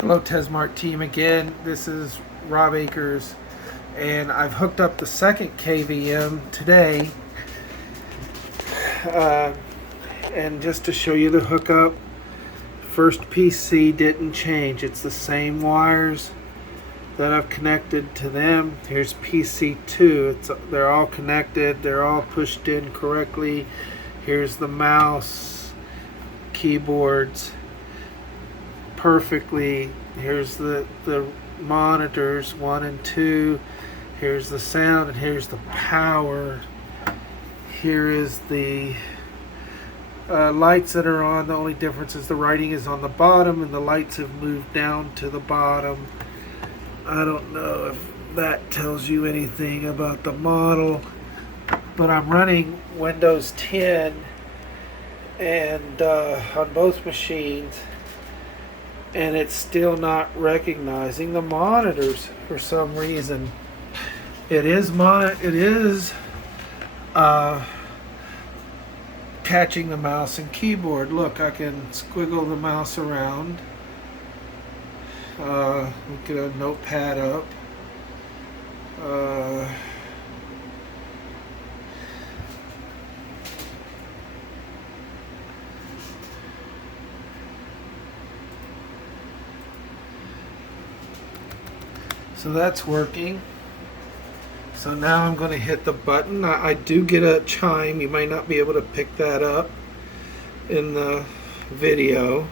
Hello, Tesmart team again. This is Rob Akers, and I've hooked up the second KVM today. Uh, and just to show you the hookup, first PC didn't change. It's the same wires that I've connected to them. Here's PC2. They're all connected. They're all pushed in correctly. Here's the mouse, keyboards, perfectly. Here's the monitors 1 and 2. Here's the sound, and here's the power. Here is the lights that are on. The only difference is the writing is on the bottom and the lights have moved down to the bottom. I don't know if that tells you anything about the model, but I'm running Windows 10 and on both machines, and it's still not recognizing the monitors for some reason. It is catching the mouse and keyboard. Look, I can squiggle the mouse around. Get a notepad up. So that's working. So now I'm going to hit the button. I do get a chime. You might not be able to pick that up in the video.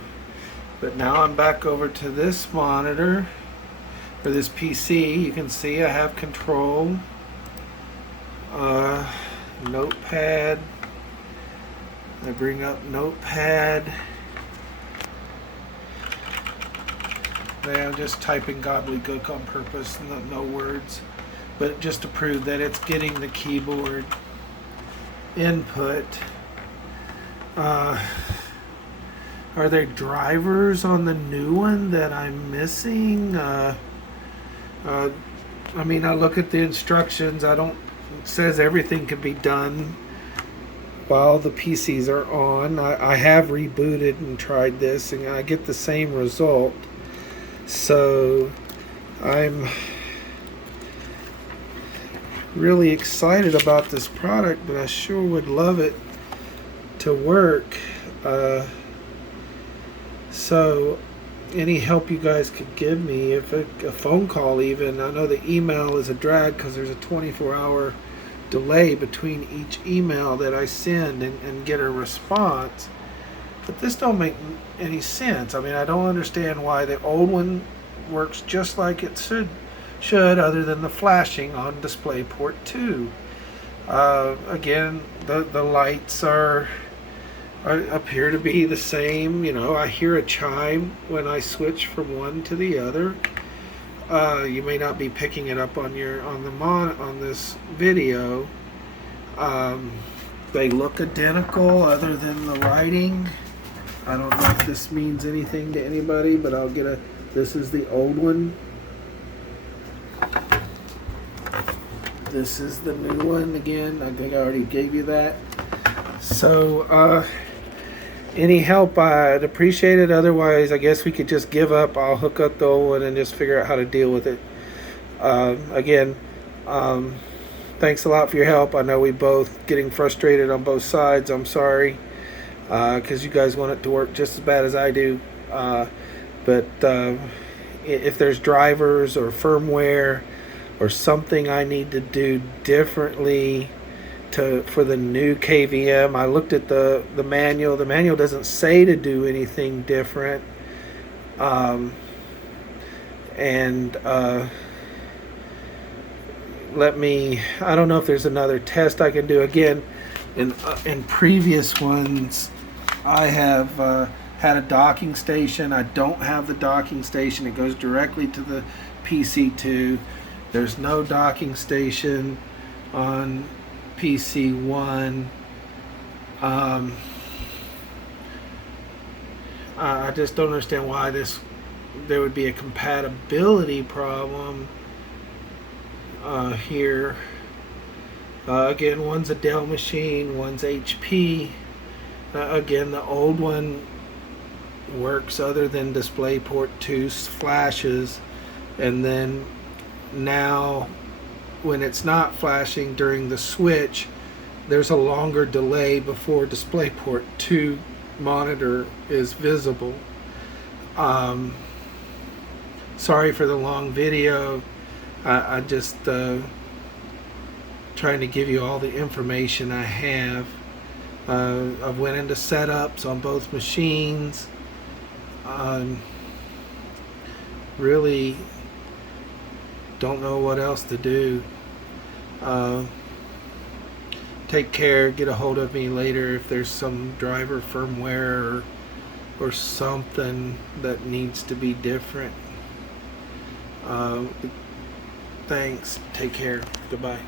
But now I'm back over to this monitor, or this PC. You can see I have control. Notepad. I bring up Notepad. I'm just typing gobbledygook on purpose, no words, but just to prove that it's getting the keyboard input. Are there drivers on the new one that I'm missing? I mean, I look at the instructions. It says everything can be done while the PCs are on. I have rebooted and tried this, and I get the same result. So I'm really excited about this product, but I sure would love it to work. So any help you guys could give me, if a phone call even. I know the email is a drag because there's a 24-hour delay between each email that I send and get a response. But this don't make any sense. I mean, I don't understand why the old one works just like it should, other than the flashing on DisplayPort 2. Again, the lights appear to be the same. You know, I hear a chime when I switch from one to the other. You may not be picking it up on this video. They look identical, other than the writing. I don't know if this means anything to anybody, but this is the old one. This is the new one again. I think I already gave you that. So, any help, I'd appreciate it. Otherwise, I guess we could just give up. I'll hook up the old one and just figure out how to deal with it. Again, thanks a lot for your help. I know we both getting frustrated on both sides. I'm sorry. Because you guys want it to work just as bad as I do. But if there's drivers or firmware or something I need to do differently for the new KVM, I looked at the manual. The manual doesn't say to do anything different. I don't know if there's another test I can do. Again, in previous ones, I have had a docking station. I don't have the docking station. It goes directly to the PC2. There's no docking station on PC1. I just don't understand why there would be a compatibility problem here. Again, one's a Dell machine, one's HP. Again, the old one works other than DisplayPort 2 flashes, and then now when it's not flashing during the switch, there's a longer delay before DisplayPort 2 monitor is visible. Sorry for the long video. I just trying to give you all the information I have. I've went into setups on both machines. Really don't know what else to do. Take care. Get a hold of me later if there's some driver firmware or something that needs to be different. Thanks. Take care. Goodbye.